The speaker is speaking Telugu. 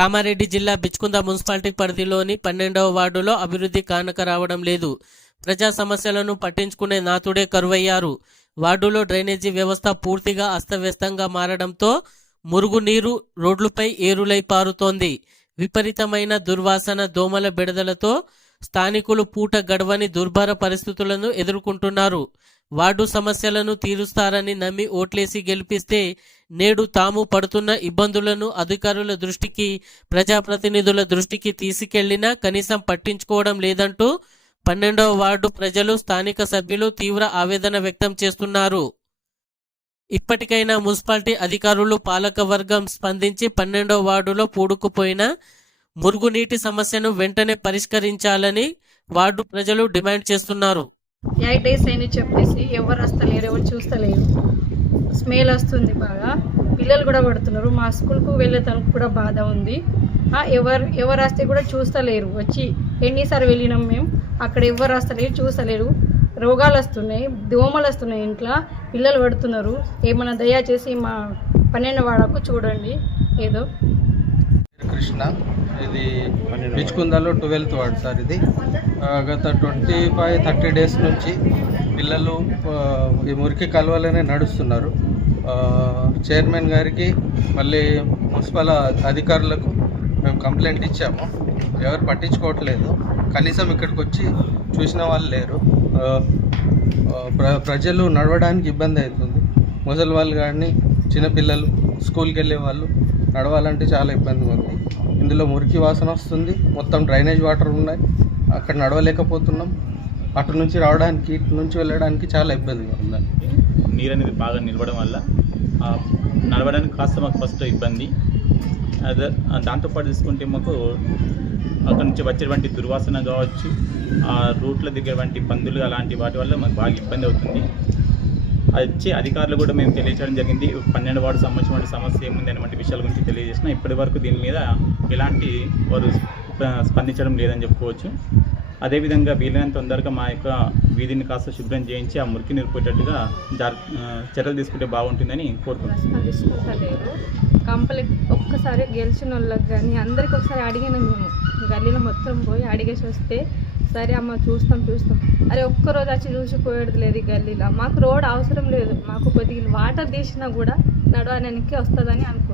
కామారెడ్డి జిల్లా బిచ్కుంద మున్సిపాలిటీ పరిధిలోని 12వ వార్డులో అభివృద్ధి కానక రావడం లేదు. ప్రజా సమస్యలను పట్టించుకునే నాతుడే కరువయ్యారు. వార్డులో డ్రైనేజీ వ్యవస్థ పూర్తిగా అస్తవ్యస్తంగా మారడంతో మురుగునీరు రోడ్లపై ఏరులై పారుతోంది. విపరీతమైన దుర్వాసన, దోమల బెడదలతో స్థానికులు పూట గడవని దుర్భర పరిస్థితులను ఎదుర్కొంటున్నారు. వార్డు సమస్యలను తీరుస్తారని నమ్మి ఓట్లేసి గెలిపిస్తే నేడు తాము పడుతున్న ఇబ్బందులను అధికారుల దృష్టికి, ప్రజాప్రతినిధుల దృష్టికి తీసుకెళ్లినా కనీసం పట్టించుకోవడం లేదంటూ 12వ వార్డు ప్రజలు, స్థానిక సభ్యులు తీవ్ర ఆవేదన వ్యక్తం చేస్తున్నారు. ఇప్పటికైనా మున్సిపాలిటీ అధికారులు, పాలకవర్గం స్పందించి 12వ వార్డులో పూడుకుపోయిన మురుగునీటి సమస్యను వెంటనే పరిష్కరించాలని వార్డు ప్రజలు డిమాండ్ చేస్తున్నారు. 8 days అని చెప్పేసి ఎవరు వస్తలేరు, ఎవరు చూస్తలేరు. స్మెల్ వస్తుంది బాగా, పిల్లలు కూడా పడుతున్నారు. మా స్కూల్కు వెళ్ళే తనకు కూడా బాధ ఉంది. ఎవరు వస్తే కూడా చూస్తలేరు. వచ్చి ఎన్నిసార్లు వెళ్ళినాం మేము, అక్కడ ఎవరు వస్తలేరు, చూస్తలేరు. రోగాలు వస్తున్నాయి, దోమలు వస్తున్నాయి, ఇంట్లో పిల్లలు పడుతున్నారు. ఏమైనా దయచేసి మా 12వ వాడకు చూడండి. ఏదో కృష్ణ, ఇది బిచ్కుందలో 12th వార్డ్ సార్. ఇది గత 25-30 days నుంచి పిల్లలు ఈ మురికి కాలువలోనే నడుస్తున్నారు. చైర్మన్ గారికి, మళ్ళీ మున్సిపల్ అధికారులకు మేము కంప్లైంట్ ఇచ్చాము. ఎవరు పట్టించుకోవట్లేదు. కనీసం ఇక్కడికి వచ్చి చూసిన వాళ్ళు లేరు. ప్రజలు నడవడానికి ఇబ్బంది అవుతుంది. ముసలి వాళ్ళు కానీ, చిన్నపిల్లలు, స్కూల్కి వెళ్ళే వాళ్ళు నడవాలంటే చాలా ఇబ్బందిగా ఉంది. ఇందులో మురికి వాసన వస్తుంది. మొత్తం డ్రైనేజ్ వాటర్ ఉన్నాయి, అక్కడ నడవలేకపోతున్నాం. అటు నుంచి రావడానికి, ఇటు నుంచి వెళ్ళడానికి చాలా ఇబ్బందిగా ఉంది. నీరు అనేది బాగా నిలవడం వల్ల నడవడానికి కాస్త మాకు ఫస్ట్ ఇబ్బంది. అదే దాంతోపాటు తీసుకుంటే మాకు అక్కడ నుంచి వచ్చేటువంటి దుర్వాసన కావచ్చు, ఆ రూట్లో దిగేటువంటి పందులు అలాంటి వాటి వల్ల మాకు బాగా ఇబ్బంది అవుతుంది. అది వచ్చి అధికారులు కూడా మేము తెలియజేయడం జరిగింది. 12వ వార్డు సంబంధించిన సమస్య ఏముంది అనేటువంటి విషయాల గురించి తెలియజేసినా ఇప్పటి వరకు దీని మీద ఎలాంటి వారు స్పందించడం లేదని చెప్పుకోవచ్చు. అదేవిధంగా వీలైనంత తొందరగా మా యొక్క వీధిని కాస్త శుభ్రం చేయించి ఆ మురికి నిలిపోయేటట్టుగా చర్యలు తీసుకుంటే బాగుంటుందని కోరుకుంటున్నాం. తీసుకుంటలేరు. కంప్లీట్ ఒక్కసారి గెలిచిన వాళ్ళకి కానీ అందరికి ఒకసారి అడిగినాం. మేము గల్లీలో మొత్తం పోయి అడిగేసి వస్తే సరే అమ్మ చూస్తాం. అరే ఒక్కరోజు వచ్చి చూసిపోయేది లేదు ఈ గల్లీలో. మాకు రోడ్ అవసరం లేదు, మాకు కొద్దిగా వాటర్ తీసినా కూడా నడవడానికి వస్తుందని అనుకుంటున్నాం.